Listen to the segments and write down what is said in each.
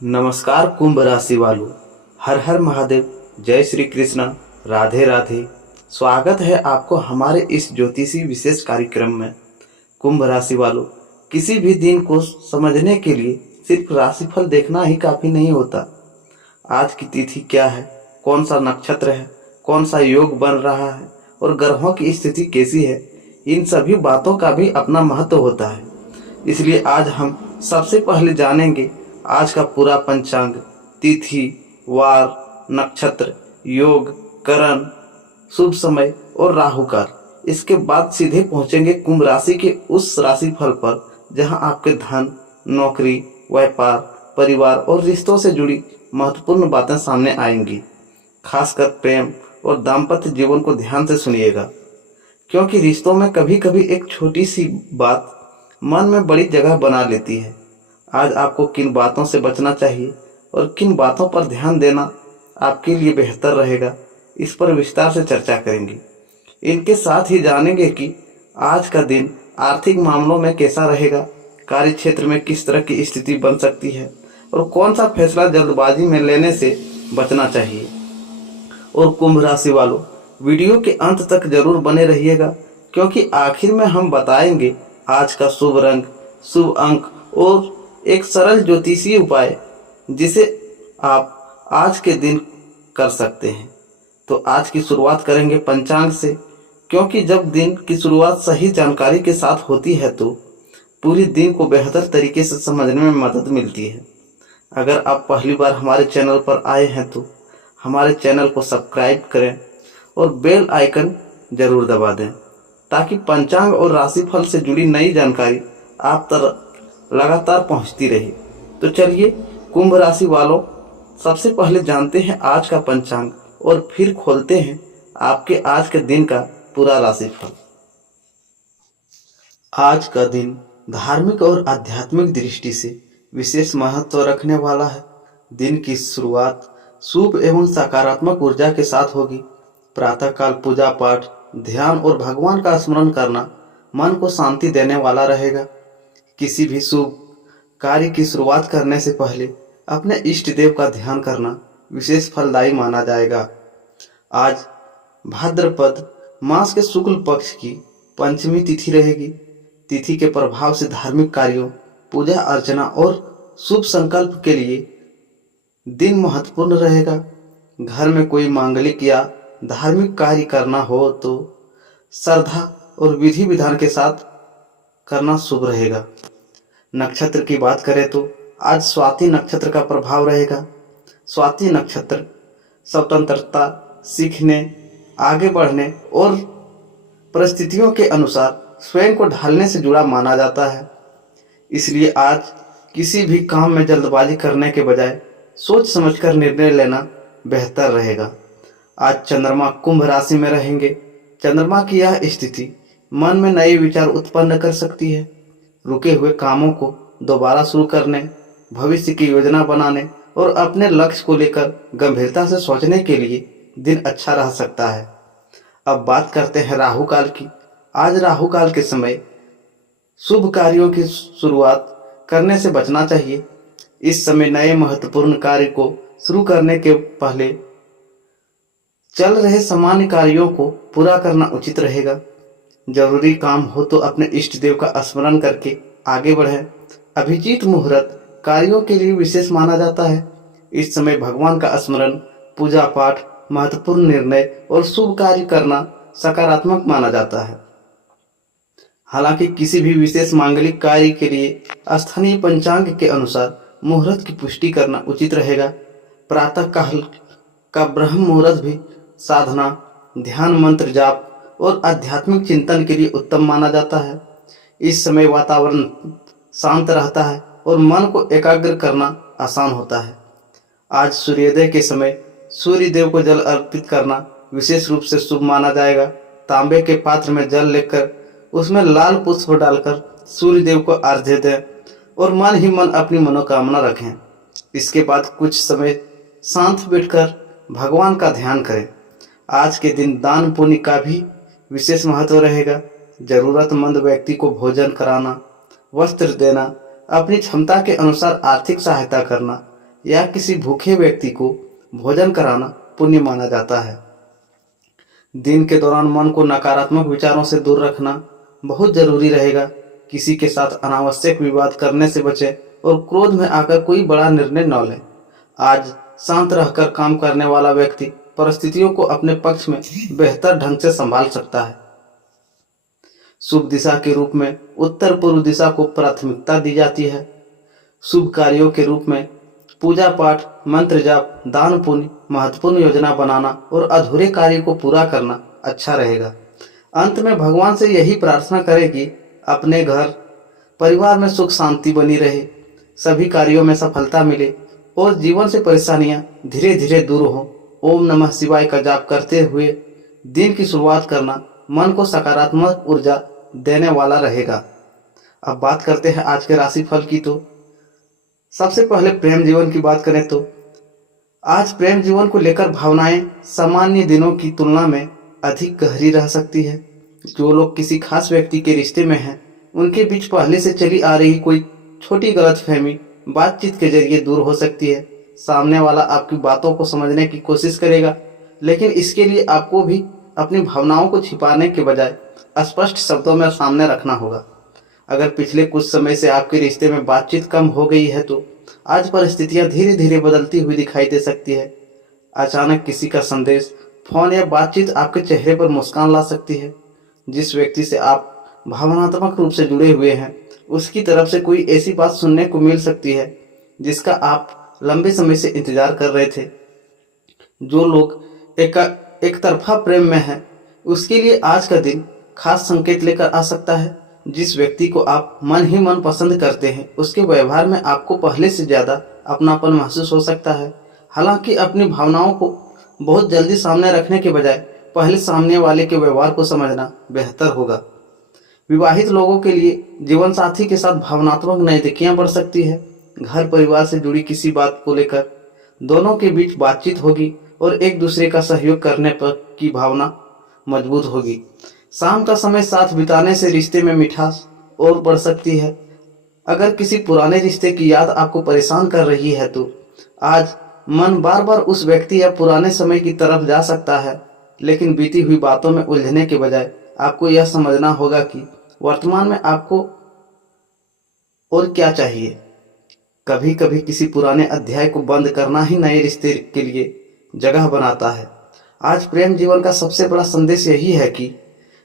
नमस्कार कुंभ राशि वालों। हर हर महादेव। जय श्री कृष्ण। राधे राधे। स्वागत है आपको हमारे इस ज्योतिषी विशेष कार्यक्रम में। कुंभ राशि वालों, किसी भी दिन को समझने के लिए सिर्फ राशिफल देखना ही काफी नहीं होता। आज की तिथि क्या है, कौन सा नक्षत्र है, कौन सा योग बन रहा है और ग्रहों की स्थिति कैसी है, इन सभी बातों का भी अपना महत्व होता है। इसलिए आज हम सबसे पहले जानेंगे आज का पूरा पंचांग, तिथि, वार, नक्षत्र, योग, करण, शुभ समय और राहु काल। इसके बाद सीधे पहुंचेंगे कुंभ राशि के उस राशिफल पर जहां आपके धन, नौकरी, व्यापार, परिवार और रिश्तों से जुड़ी महत्वपूर्ण बातें सामने आएंगी। खासकर प्रेम और दाम्पत्य जीवन को ध्यान से सुनिएगा, क्योंकि रिश्तों में कभी कभी एक छोटी सी बात मन में बड़ी जगह बना लेती है। आज आपको किन बातों से बचना चाहिए और किन बातों पर ध्यान देना आपके लिए बेहतर रहेगा, इस पर विस्तार से चर्चा करेंगे। इनके साथ ही जानेंगे कि आज का दिन आर्थिक मामलों में कैसा रहेगा, कार्य क्षेत्र में किस तरह की स्थिति बन सकती है और कौन सा फैसला जल्दबाजी में लेने से बचना चाहिए। और कुंभ राशि वालों, वीडियो के अंत तक जरूर बने रहिएगा, क्योंकि आखिर में हम बताएंगे आज का शुभ रंग, शुभ अंक और एक सरल ज्योतिषीय उपाय जिसे आप आज के दिन कर सकते हैं। तो आज की शुरुआत करेंगे पंचांग से, क्योंकि जब दिन की शुरुआत सही जानकारी के साथ होती है तो पूरी दिन को बेहतर तरीके से समझने में मदद मिलती है। अगर आप पहली बार हमारे चैनल पर आए हैं तो हमारे चैनल को सब्सक्राइब करें और बेल आइकन जरूर दबा दें, ताकि पंचांग और राशिफल से जुड़ी नई जानकारी आप तक लगातार पहुंचती रहे। तो चलिए कुंभ राशि वालों, सबसे पहले जानते हैं आज का पंचांग और फिर खोलते हैं आपके आज के दिन का पूरा राशिफल। आज का दिन धार्मिक और आध्यात्मिक दृष्टि से विशेष महत्व रखने वाला है। दिन की शुरुआत शुभ एवं सकारात्मक ऊर्जा के साथ होगी। प्रातःकाल पूजा पाठ, ध्यान और भगवान का स्मरण करना मन को शांति देने वाला रहेगा। किसी भी शुभ कार्य की शुरुआत करने से पहले अपने इष्ट देव का ध्यान करना विशेष फलदायी माना जाएगा। आज भाद्रपद मास के शुक्ल पक्ष की पंचमी तिथि रहेगी। तिथि के प्रभाव से धार्मिक कार्यों, पूजा अर्चना और शुभ संकल्प के लिए दिन महत्वपूर्ण रहेगा। घर में कोई मांगलिक या धार्मिक कार्य करना हो तो श्रद्धा और विधि विधान के साथ करना शुभ रहेगा। नक्षत्र की बात करें तो आज स्वाति नक्षत्र का प्रभाव रहेगा। स्वाति नक्षत्र स्वतंत्रता, सीखने, आगे बढ़ने और परिस्थितियों के अनुसार स्वयं को ढालने से जुड़ा माना जाता है। इसलिए आज किसी भी काम में जल्दबाजी करने के बजाय सोच समझकर निर्णय लेना बेहतर रहेगा। आज चंद्रमा कुंभ राशि में रहेंगे। चंद्रमा की यह स्थिति मन में नए विचार उत्पन्न कर सकती है। रुके हुए कामों को दोबारा शुरू करने, भविष्य की योजना बनाने और अपने लक्ष्य को लेकर गंभीरता से सोचने के लिए दिन अच्छा रह सकता है। अब बात करते हैं राहु काल की। आज राहु काल के समय शुभ कार्यों की शुरुआत करने से बचना चाहिए। इस समय नए महत्वपूर्ण कार्य को शुरू करने के पहले चल रहे सामान्य कार्यों को पूरा करना उचित रहेगा। जरूरी काम हो तो अपने इष्ट देव का स्मरण करके आगे बढ़ें। अभिजीत मुहूर्त कार्यों के लिए विशेष माना जाता है। इस समय भगवान का स्मरण, पूजा पाठ, महत्वपूर्ण निर्णय और शुभ कार्य करना सकारात्मक माना जाता है। हालांकि किसी भी विशेष मांगलिक कार्य के लिए स्थानीय पंचांग के अनुसार मुहूर्त की पुष्टि करना उचित रहेगा। प्रातः काल का ब्रह्म मुहूर्त भी साधना, ध्यान, मंत्र जाप और आध्यात्मिक चिंतन के लिए उत्तम माना जाता है। इस समय वातावरण शांत रहता है और मन को एकाग्र करना आसान होता है। आज सूर्योदय के समय सूर्य देव को जल अर्पित करना विशेष रूप से शुभ माना जाएगा। तांबे के पात्र में जल लेकर उसमें लाल पुष्प डालकर सूर्य देव को अर्घ्य दें और मन ही मन अपनी मनोकामना रखें। इसके बाद कुछ समय शांत बैठकर भगवान का ध्यान करें। आज के दिन दान पुण्य का भी विशेष महत्व रहेगा। जरूरतमंद व्यक्ति को भोजन कराना, वस्त्र देना, अपनी क्षमता के अनुसार आर्थिक सहायता करना या किसी भूखे व्यक्ति को भोजन कराना पुण्य माना जाता है। दिन के दौरान मन को नकारात्मक विचारों से दूर रखना बहुत जरूरी रहेगा। किसी के साथ अनावश्यक विवाद करने से बचें और क्रोध में आकर कोई बड़ा निर्णय न लें। आज शांत रहकर काम करने वाला व्यक्ति परिस्थितियों को अपने पक्ष में बेहतर ढंग से संभाल सकता है। शुभ दिशा के रूप में उत्तर पूर्व दिशा को प्राथमिकता दी जाती है। शुभ कार्यों के रूप में पूजा पाठ, मंत्र जाप, दान पुण्य, महत्वपूर्ण योजना बनाना और अधूरे कार्य को पूरा करना अच्छा रहेगा। अंत में भगवान से यही प्रार्थना करें कि अपने घर परिवार में सुख शांति बनी रहे, सभी कार्यों में सफलता मिले और जीवन से परेशानियां धीरे धीरे दूर हों। ओम नमः शिवाय का जाप करते हुए दिन की शुरुआत करना मन को सकारात्मक ऊर्जा देने वाला रहेगा। अब बात करते हैं आज के राशिफल की। तो सबसे पहले प्रेम जीवन की बात करें तो आज प्रेम जीवन को लेकर भावनाएं सामान्य दिनों की तुलना में अधिक गहरी रह सकती है। जो लोग किसी खास व्यक्ति के रिश्ते में हैं, उनके बीच पहले से चली आ रही कोई छोटी गलतफहमी बातचीत के जरिए दूर हो सकती है। सामने वाला आपकी बातों को समझने की कोशिश करेगा, लेकिन इसके लिए आपको भी अपनी भावनाओं को छिपाने के बजाय स्पष्ट शब्दों में सामने रखना होगा। अगर पिछले कुछ समय से आपके रिश्ते में बातचीत कम हो गई है तो आज परिस्थितियां धीरे धीरे बदलती हुई दिखाई दे सकती है। अचानक किसी का संदेश, फोन या बातचीत आपके चेहरे पर मुस्कान ला सकती है। जिस व्यक्ति से आप भावनात्मक रूप से जुड़े हुए हैं, उसकी तरफ से कोई ऐसी बात सुनने को मिल सकती है जिसका आप लंबे समय से इंतजार कर रहे थे। जो लोग एक तरफा प्रेम में हैं, उसके लिए आज का दिन खास संकेत लेकर आ सकता है। जिस व्यक्ति को आप मन ही मन पसंद करते हैं, उसके व्यवहार में आपको पहले से ज़्यादा अपनापन महसूस हो सकता है। हालांकि अपनी भावनाओं को बहुत जल्दी सामने रखने के बजाय पहले सामने वाले के व्यवहार को समझना बेहतर होगा। विवाहित लोगों के लिए जीवन साथी के साथ भावनात्मक नज़दीकियां बढ़ सकती है। घर परिवार से जुड़ी किसी बात को लेकर दोनों के बीच बातचीत होगी और एक दूसरे का सहयोग करने पर की भावना मजबूत होगी। शाम का समय साथ बिताने से रिश्ते में मिठास और बढ़ सकती है। अगर किसी पुराने रिश्ते की याद आपको परेशान कर रही है तो आज मन बार बार उस व्यक्ति या पुराने समय की तरफ जा सकता है, लेकिन बीती हुई बातों में उलझने के बजाय आपको यह समझना होगा कि वर्तमान में आपको और क्या चाहिए। कभी कभी किसी पुराने अध्याय को बंद करना ही नए रिश्ते के लिए जगह बनाता है। आज प्रेम जीवन का सबसे बड़ा संदेश यही है कि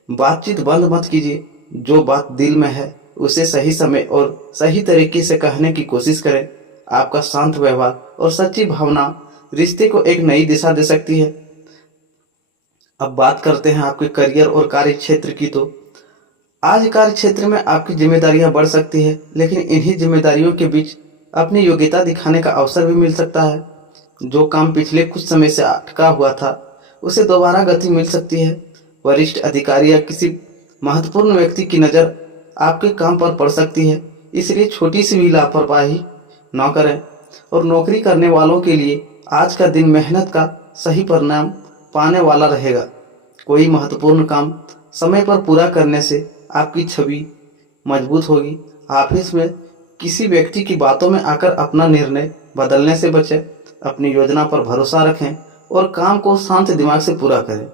बातचीत बंद मत कीजिए। जो बात दिल में है उसे सही समय और सही तरीके से कहने की कोशिश करें। आपका शांत व्यवहार और सच्ची भावना रिश्ते को एक नई दिशा दे सकती है। अब बात करते हैं आपके करियर और कार्य क्षेत्र की। तो आज कार्य क्षेत्र में आपकी जिम्मेदारियां बढ़ सकती है, लेकिन इन्हीं जिम्मेदारियों के बीच अपनी योग्यता दिखाने का अवसर भी मिल सकता है। जो काम पिछले कुछ समय से अटका हुआ था, उसे दोबारा गति मिल सकती है। वरिष्ठ अधिकारी या किसी महत्वपूर्ण व्यक्ति की नज़र आपके काम पर पड़ सकती है, इसलिए छोटी सी भी लापरवाही न करें। और नौकरी करने वालों के लिए आज का दिन मेहनत का सही परिणाम पाने वाला रहेगा। कोई महत्वपूर्ण काम समय पर पूरा करने से आपकी छवि मजबूत होगी। ऑफिस में किसी व्यक्ति की बातों में आकर अपना निर्णय बदलने से बचें। अपनी योजना पर भरोसा रखें और काम को शांत दिमाग से पूरा करें।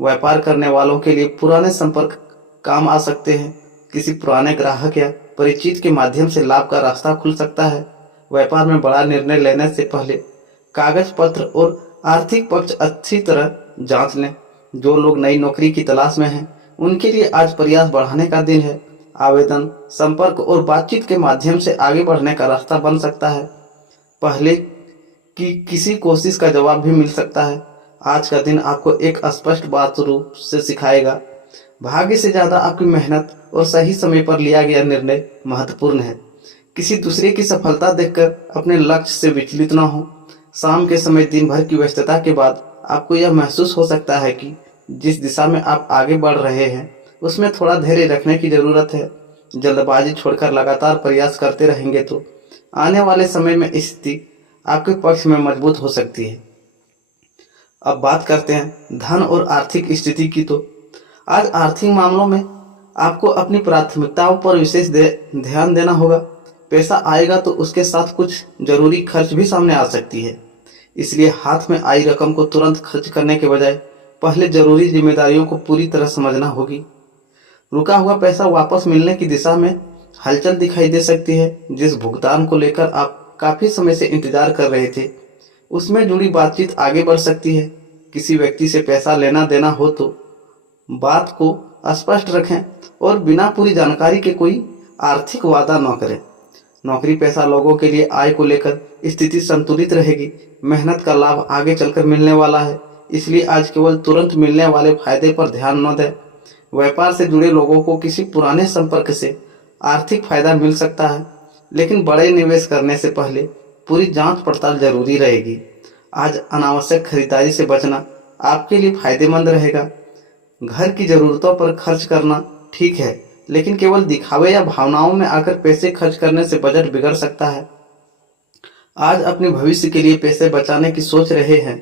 व्यापार करने वालों के लिए पुराने संपर्क काम आ सकते हैं। किसी पुराने ग्राहक या परिचित के माध्यम से लाभ का रास्ता खुल सकता है। व्यापार में बड़ा निर्णय लेने से पहले कागज पत्र और आर्थिक पक्ष अच्छी तरह जांच लें। जो लोग नई नौकरी की तलाश में हैं, उनके लिए आज प्रयास बढ़ाने का दिन है। आवेदन, संपर्क और बातचीत के माध्यम से आगे बढ़ने का रास्ता बन सकता है। पहले की किसी कोशिश का जवाब भी मिल सकता है। आज का दिन आपको एक स्पष्ट बात रूप से सिखाएगा। भाग्य से ज़्यादा आपकी मेहनत और सही समय पर लिया गया निर्णय महत्वपूर्ण है। किसी दूसरे की सफलता देखकर अपने लक्ष्य से विचलित न हो। शाम के समय दिन भर की व्यस्तता के बाद आपको यह महसूस हो सकता है कि जिस दिशा में आप आगे बढ़ रहे हैं उसमें थोड़ा धैर्य रखने की ज़रूरत है। जल्दबाजी छोड़कर लगातार प्रयास करते रहेंगे तो आने वाले समय में स्थिति आपके पक्ष में मजबूत हो सकती है। अब बात करते हैं धन और आर्थिक स्थिति की। तो आज आर्थिक मामलों में आपको अपनी प्राथमिकताओं पर विशेष ध्यान देना होगा। पैसा आएगा तो उसके साथ कुछ जरूरी खर्च भी सामने आ सकती है। इसलिए हाथ में आई रकम को तुरंत खर्च करने के बजाय पहले जरूरी जिम्मेदारियों को पूरी तरह समझना होगी। रुका हुआ पैसा वापस मिलने की दिशा में हलचल दिखाई दे सकती है। जिस भुगतान को लेकर आप काफी समय से इंतजार कर रहे थे, उसमें जुड़ी बातचीत आगे बढ़ सकती है। किसी व्यक्ति से पैसा लेना देना हो तो बात को स्पष्ट रखें और बिना पूरी जानकारी के कोई आर्थिक वादा न करें। नौकरी पेशा लोगों के लिए आय को लेकर स्थिति संतुलित रहेगी। मेहनत का लाभ आगे चलकर मिलने वाला है, इसलिए आज केवल तुरंत मिलने वाले फायदे पर ध्यान न दें। व्यापार से जुड़े लोगों को किसी पुराने संपर्क से आर्थिक फायदा मिल सकता है, लेकिन बड़े निवेश करने से पहले पूरी जांच पड़ताल जरूरी रहेगी। आज अनावश्यक खरीदारी से बचना आपके लिए फायदेमंद रहेगा। घर की जरूरतों पर खर्च करना ठीक है, लेकिन केवल दिखावे या भावनाओं में आकर पैसे खर्च करने से बजट बिगड़ सकता है। आज अपने भविष्य के लिए पैसे बचाने की सोच रहे हैं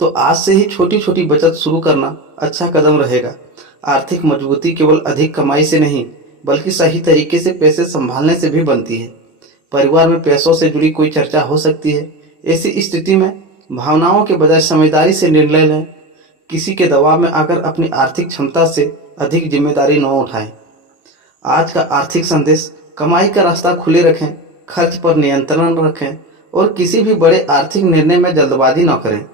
तो आज से ही छोटी छोटी बचत शुरू करना अच्छा कदम रहेगा। आर्थिक मजबूती केवल अधिक कमाई से नहीं, बल्कि सही तरीके से पैसे संभालने से भी बनती है। परिवार में पैसों से जुड़ी कोई चर्चा हो सकती है। ऐसी स्थिति में भावनाओं के बजाय समझदारी से निर्णय लें। किसी के दबाव में आकर अपनी आर्थिक क्षमता से अधिक जिम्मेदारी न उठाएं। आज का आर्थिक संदेश: कमाई का रास्ता खुले रखें, खर्च पर नियंत्रण रखें और किसी भी बड़े आर्थिक निर्णय में जल्दबाजी न करें।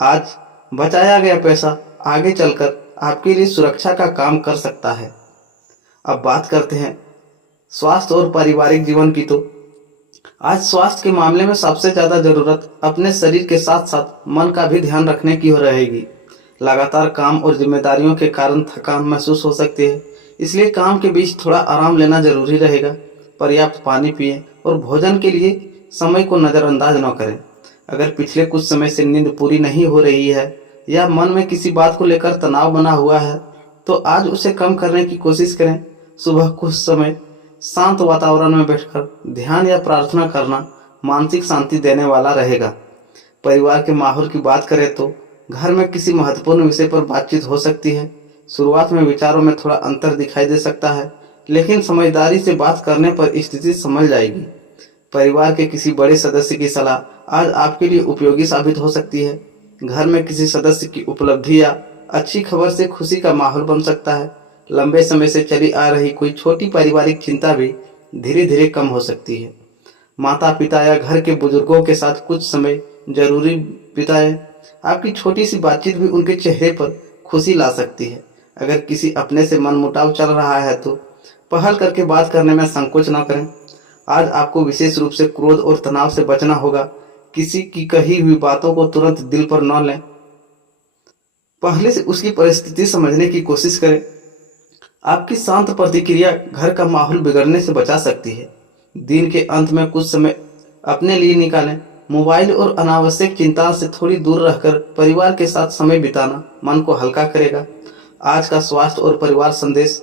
आज बचाया गया पैसा आगे चलकर आपके लिए सुरक्षा का काम कर सकता है। अब बात करते हैं स्वास्थ्य और पारिवारिक जीवन की। तो आज स्वास्थ्य के मामले में सबसे ज़्यादा ज़रूरत अपने शरीर के साथ साथ मन का भी ध्यान रखने की हो रहेगी। लगातार काम और जिम्मेदारियों के कारण थकान महसूस हो सकती है, इसलिए काम के बीच थोड़ा आराम लेना जरूरी रहेगा। पर्याप्त पानी पिएं और भोजन के लिए समय को नज़रअंदाज न करें। अगर पिछले कुछ समय से नींद पूरी नहीं हो रही है या मन में किसी बात को लेकर तनाव बना हुआ है, तो आज उसे कम करने की कोशिश करें। सुबह कुछ समय शांत वातावरण में बैठकर ध्यान या प्रार्थना करना मानसिक शांति देने वाला रहेगा। परिवार के माहौल की बात करें तो घर में किसी महत्वपूर्ण विषय पर बातचीत हो सकती है। शुरुआत में विचारों में थोड़ा अंतर दिखाई दे सकता है, लेकिन समझदारी से बात करने पर स्थिति संभल जाएगी। परिवार के किसी बड़े सदस्य की सलाह आज आपके लिए उपयोगी साबित हो सकती है। घर में किसी सदस्य की उपलब्धि या अच्छी खबर से खुशी का माहौल बन सकता है। लंबे समय से चली आ रही कोई छोटी पारिवारिक चिंता भी धीरे धीरे कम हो सकती है। माता पिता या घर के बुजुर्गों के साथ कुछ समय जरूरी बिताएं। आपकी छोटी सी बातचीत भी उनके चेहरे पर खुशी ला सकती है। अगर किसी अपने से मनमुटाव चल रहा है तो पहल करके बात करने में संकोच न करें। आज आपको विशेष रूप से क्रोध और तनाव से बचना होगा। किसी की कही हुई बातों को तुरंत दिल पर न लें, पहले से उसकी परिस्थिति समझने की कोशिश करें। आपकी शांत प्रतिक्रिया घर का माहौल बिगड़ने से बचा सकती है। दिन के अंत में कुछ समय अपने लिए निकालें। मोबाइल और अनावश्यक चिंता से थोड़ी दूर रहकर परिवार के साथ समय बिताना मन को हल्का करेगा। आज का स्वास्थ्य और परिवार संदेश: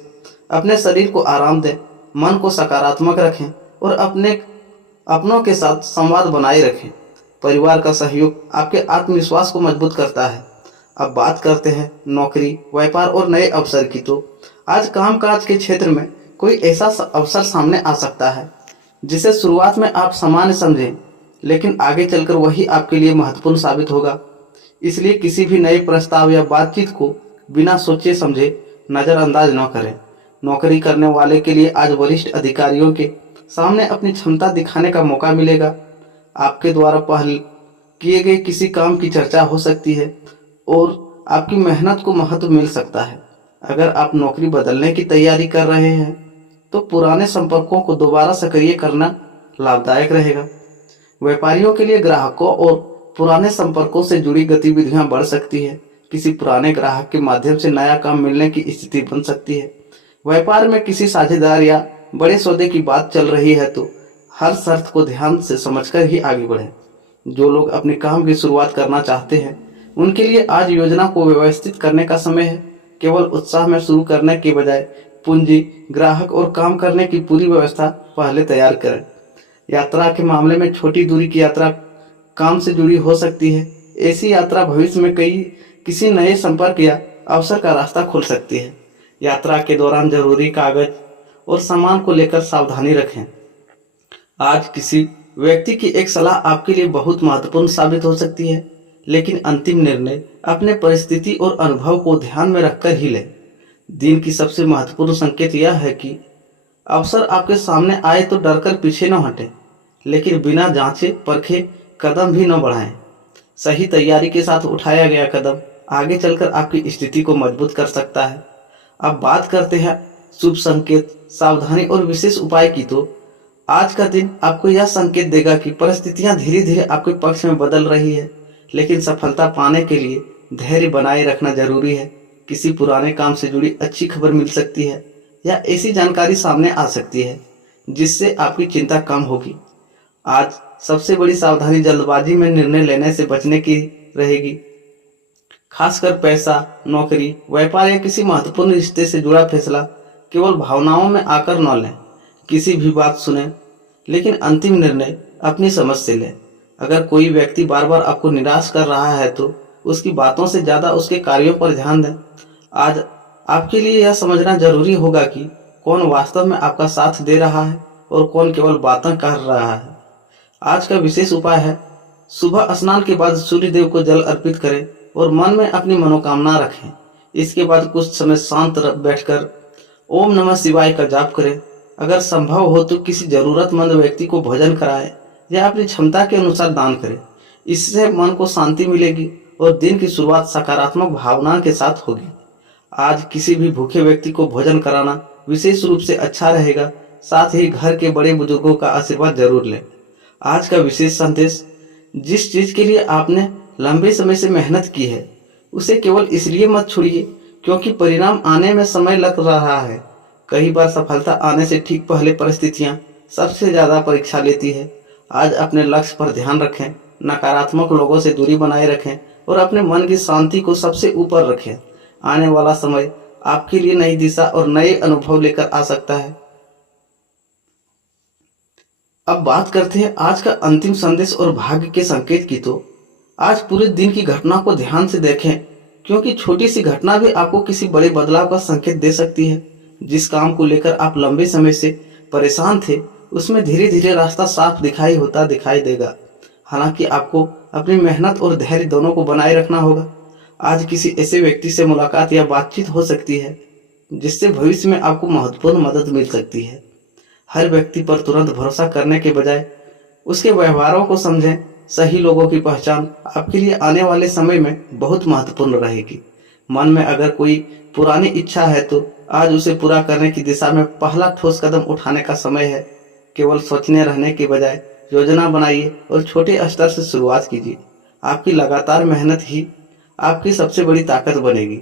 अपने शरीर को आराम दें, मन को सकारात्मक रखें और अपनों के साथ संवाद बनाए रखें। परिवार का सहयोग आपके आत्मविश्वास को मजबूत करता है। अब बात करते हैं नौकरी, व्यापार और नए अवसर की। तो आज कामकाज के क्षेत्र में कोई ऐसा अवसर सामने आ सकता है जिसे शुरुआत में आप सामान्य समझें, लेकिन आगे चलकर वही आपके लिए महत्वपूर्ण साबित होगा। इसलिए किसी भी नए प्रस्ताव या बातचीत को बिना सोचे समझे नज़रअंदाज न करें। नौकरी करने वाले के लिए आज वरिष्ठ अधिकारियों के सामने अपनी क्षमता दिखाने का मौका मिलेगा। आपके द्वारा पहल किए गए किसी काम की चर्चा हो सकती है और आपकी मेहनत को महत्व मिल सकता है। अगर आप नौकरी बदलने की तैयारी कर रहे हैं तो पुराने संपर्कों को दोबारा सक्रिय करना लाभदायक रहेगा। व्यापारियों के लिए ग्राहकों और पुराने संपर्कों से जुड़ी गतिविधियां बढ़ सकती है। किसी पुराने ग्राहक के माध्यम से नया काम मिलने की स्थिति बन सकती है। व्यापार में किसी साझेदार या बड़े सौदे की बात चल रही है तो हर शर्त को ध्यान से समझकर ही आगे बढ़ें। जो लोग अपने काम की शुरुआत करना चाहते हैं उनके लिए आज योजना को व्यवस्थित करने का समय है। केवल उत्साह में शुरू करने के बजाय पूंजी, ग्राहक और काम करने की पूरी व्यवस्था पहले तैयार करें। यात्रा के मामले में छोटी दूरी की यात्रा काम से जुड़ी हो सकती है। ऐसी यात्रा भविष्य में किसी नए संपर्क या अवसर का रास्ता खोल सकती है। यात्रा के दौरान जरूरी कागज और सामान को लेकर सावधानी रखें। आज किसी व्यक्ति की एक सलाह आपके लिए बहुत महत्वपूर्ण साबित हो सकती है, लेकिन अंतिम निर्णय अपने परिस्थिति और अनुभव को ध्यान में रखकर ही लें। दिन की सबसे महत्वपूर्ण संकेत यह है कि अवसर आपके सामने आए तो डरकर पीछे न हटें, लेकिन बिना जांचे परखे कदम भी न बढ़ाएं। सही तैयारी के साथ उठाया गया कदम आगे चलकर आपकी स्थिति को मजबूत कर सकता है। अब बात करते हैं शुभ संकेत, सावधानी और विशेष उपाय की। तो आज का दिन आपको यह संकेत देगा कि परिस्थितियां धीरे धीरे आपके पक्ष में बदल रही है, लेकिन सफलता पाने के लिए धैर्य बनाए रखना जरूरी है। किसी पुराने काम से जुड़ी अच्छी खबर मिल सकती है या ऐसी जानकारी सामने आ सकती है जिससे आपकी चिंता कम होगी। आज सबसे बड़ी सावधानी जल्दबाजी में निर्णय लेने से बचने की रहेगी। खासकर पैसा, नौकरी, व्यापार या किसी महत्वपूर्ण रिश्ते से जुड़ा फैसला केवल भावनाओं में आकर न लें। किसी भी बात सुने, लेकिन अंतिम निर्णय अपनी समझ से लें। अगर कोई व्यक्ति बार बार आपको निराश कर रहा है तो उसकी बातों से ज़्यादा उसके कार्यों पर ध्यान दें। आज आपके लिए यह समझना जरूरी होगा कि कौन वास्तव में आपका साथ दे रहा है और कौन केवल बातें कर रहा है। आज का विशेष उपाय है, सुबह स्नान के बाद सूर्य देव को जल अर्पित करें और मन में अपनी मनोकामना रखें। इसके बाद कुछ समय शांत बैठकर ओम नमः शिवाय का जाप करें। अगर संभव हो तो किसी जरूरतमंद व्यक्ति को भोजन कराएं या अपनी क्षमता के अनुसार दान करें। इससे मन को शांति मिलेगी और दिन की शुरुआत सकारात्मक भावना के साथ होगी। आज किसी भी भूखे व्यक्ति को भोजन कराना विशेष रूप से अच्छा रहेगा। साथ ही घर के बड़े बुजुर्गों का आशीर्वाद जरूर लें। आज का विशेष संदेश, जिस चीज के लिए आपने लंबे समय से मेहनत की है उसे केवल इसलिए मत छोड़िए क्योंकि परिणाम आने में समय लग रहा है। कई बार सफलता आने से ठीक पहले परिस्थितियां सबसे ज्यादा परीक्षा लेती है। आज अपने लक्ष्य पर ध्यान रखें, नकारात्मक लोगों से दूरी बनाए रखें और अपने मन की शांति को सबसे ऊपर रखें। आने वाला समय आपके लिए नई दिशा और नए अनुभव लेकर आ सकता है। अब बात करते हैं आज का अंतिम संदेश और भाग्य के संकेत की। तो आज पूरे दिन की घटना को ध्यान से देखें, क्योंकि छोटी सी घटना भी आपको किसी बड़े बदलाव का संकेत दे सकती है। जिस काम को लेकर आप लंबे समय से परेशान थे उसमें धीरे धीरे रास्ता साफ दिखाई देगा। हालांकि आपको अपनी मेहनत और धैर्य दोनों को बनाए रखना होगा। आज किसी ऐसे व्यक्ति से मुलाकात या बातचीत हो सकती है जिससे भविष्य में आपको महत्वपूर्ण मदद मिल सकती है। हर व्यक्ति पर तुरंत भरोसा करने के बजाय उसके व्यवहारों को समझें। सही लोगों की पहचान आपके लिए आने वाले समय में बहुत महत्वपूर्ण रहेगी। मन में अगर कोई पुरानी इच्छा है तो आज उसे पूरा करने की दिशा में पहला ठोस कदम उठाने का समय है। केवल सोचने रहने के बजाय योजना बनाइए और छोटे स्तर से शुरुआत कीजिए। आपकी लगातार मेहनत ही आपकी सबसे बड़ी ताकत बनेगी।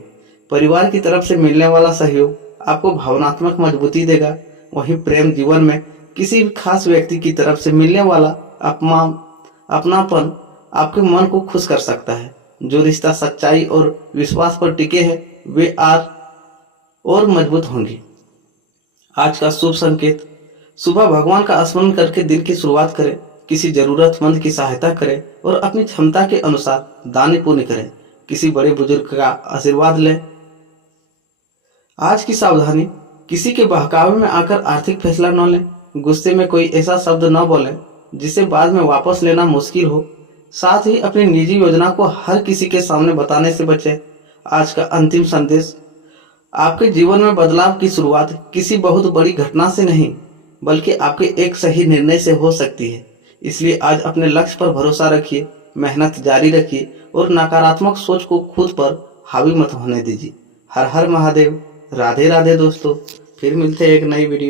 परिवार की तरफ से मिलने वाला सहयोग आपको भावनात्मक मजबूती देगा। वहीं प्रेम जीवन में किसी भी खास व्यक्ति की तरफ से मिलने वाला अपनापन आपके मन को खुश कर सकता है। जो रिश्ता सच्चाई और विश्वास पर टिके हैं वे आज और मजबूत होंगे। आज का शुभ संकेत, सुबह भगवान का स्मरण करके दिन की शुरुआत करें। किसी जरूरतमंद की सहायता करें और अपनी क्षमता के अनुसार दान पुण्य करें। किसी बड़े बुजुर्ग का आशीर्वाद लें। आज की सावधानी, किसी के बहकावे में आकर आर्थिक फैसला न लें। गुस्से में कोई ऐसा शब्द न बोलें जिसे बाद में वापस लेना मुश्किल हो। साथ ही अपनी निजी योजना को हर किसी के सामने बताने से बचें। आज का अंतिम संदेश, आपके जीवन में बदलाव की शुरुआत किसी बहुत बड़ी घटना से नहीं बल्कि आपके एक सही निर्णय से हो सकती है। इसलिए आज अपने लक्ष्य पर भरोसा रखिए, मेहनत जारी रखिए और नकारात्मक सोच को खुद पर हावी मत होने दीजिए। हर हर महादेव। राधे राधे दोस्तों, फिर मिलते हैं एक नई वीडियो।